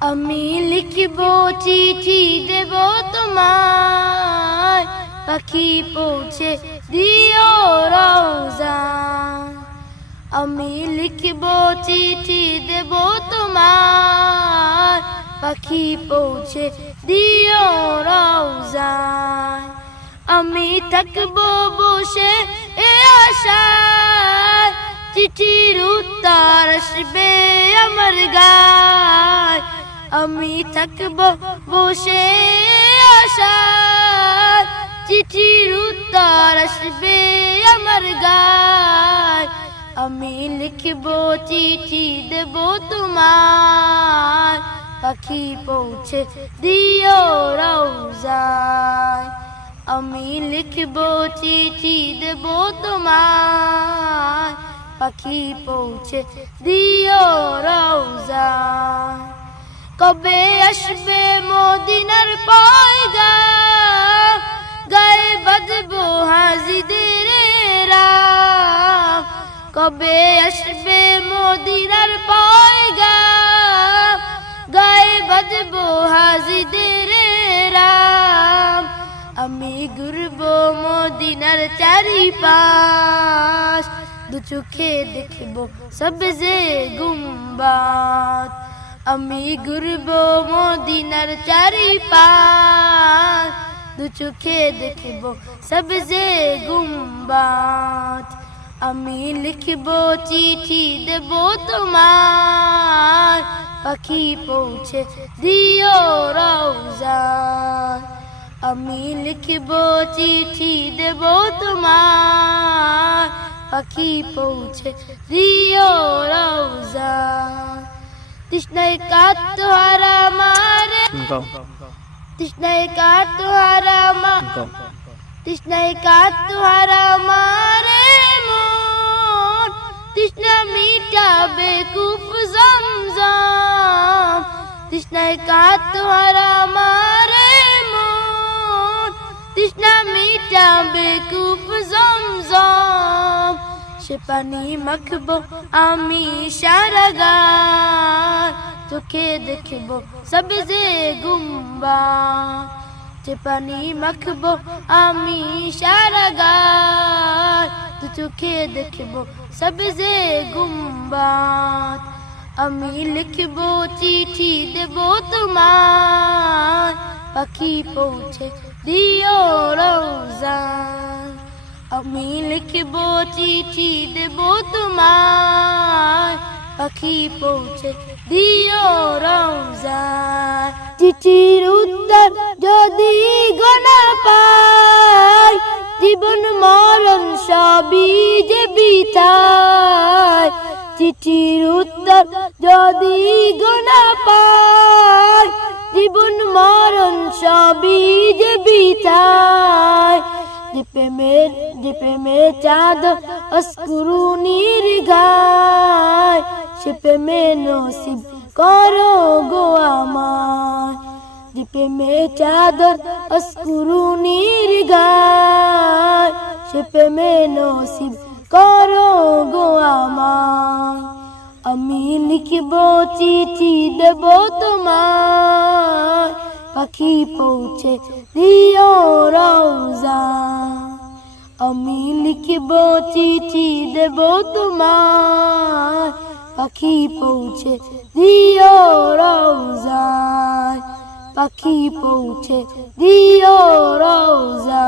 আমি লিখব চিঠি দেব তোমায়। পাখি পৌঁছে দিও রওজা। আমি লিখব চিঠি দেব তোমায়। পাখি পৌঁছে দিও রওজায় আমি থাকব বসে এ আশায়। চিঠির উত্তর আসবে আমার গায়। আমি থাকব বসে আশায়। চিঠির উত্তর আসবে আমার গায়। আমি লিখব, চিঠি দেব তোমার পাখি পৌঁছে দিও রওজায়। আমি লিখব, চিঠি দেব তোমার পাখি পৌঁছে দিও রওজায়। কবে আসবে মদিনার পয়গা? গায়ে বাজবো হাজিদের কবে আসবে মদিনার পয়গা? গায়ে বাজবো হাজিদের আমি ঘুরব মদিনার চারিপাশ। দু চোখে দেখব সবজে গুম্বাদ। আমি ঘুরব মদিনার চারিপাশ। দু চোখে দেখব সবজে গুম্বাদ। আমি লিখব চিঠি দেব তোমার পাখি পৌঁছে দিও রওজা। আমি লিখব চিঠি দেব তোমার পাখি পৌঁছে দিও রওজা। তৃষ্ণায় কাত হারা মারে তৃষ্ণায় কাত হারা মা তৃষ্ণায় কাত হারা মারে মন। তৃষ্ণা মিটাবে কুফ জমজম। তৃষ্ণায় কাত হারা মারে মন। তৃষ্ণা মিটাবে কুফ সে পানি মাখবো, আমি সারাগার। চোখে দেখব সবজে গুম্বা। যে পানি মাখবো, আমি সারাগার। তু চোখে দেখব সবজে গুম্বাত আমি লিখব চিঠি দেব তোমার পাখি পৌঁছে দিও আমি লিখব চিঠি দেব তোমার। পাখি পৌঁছে দিও রওজা চিঠির উত্তর যদি গনা পাই, জীবন মরণ সবই যে বিতায় চিঠির উত্তর যদি গনা পাই, জীবন মরণ সবই যে বিতায় দিপে মে দিপে মে চাঁদ, অস্কুরু নির্গায় শিপে মে নসিব করো গো আমায়। দিপে মে চাদর অস্কুরু নির্গায় শিপে মে নসিব করো গো আমায়। আমি লিখব চিঠি দেব তোমার পাখি পৌঁছে দিও রওজা। আমি লিখব চিঠি দেব তোমার পাখি পৌঁছে দিও রওজা। পাখি পৌঁছে দিও রওজা।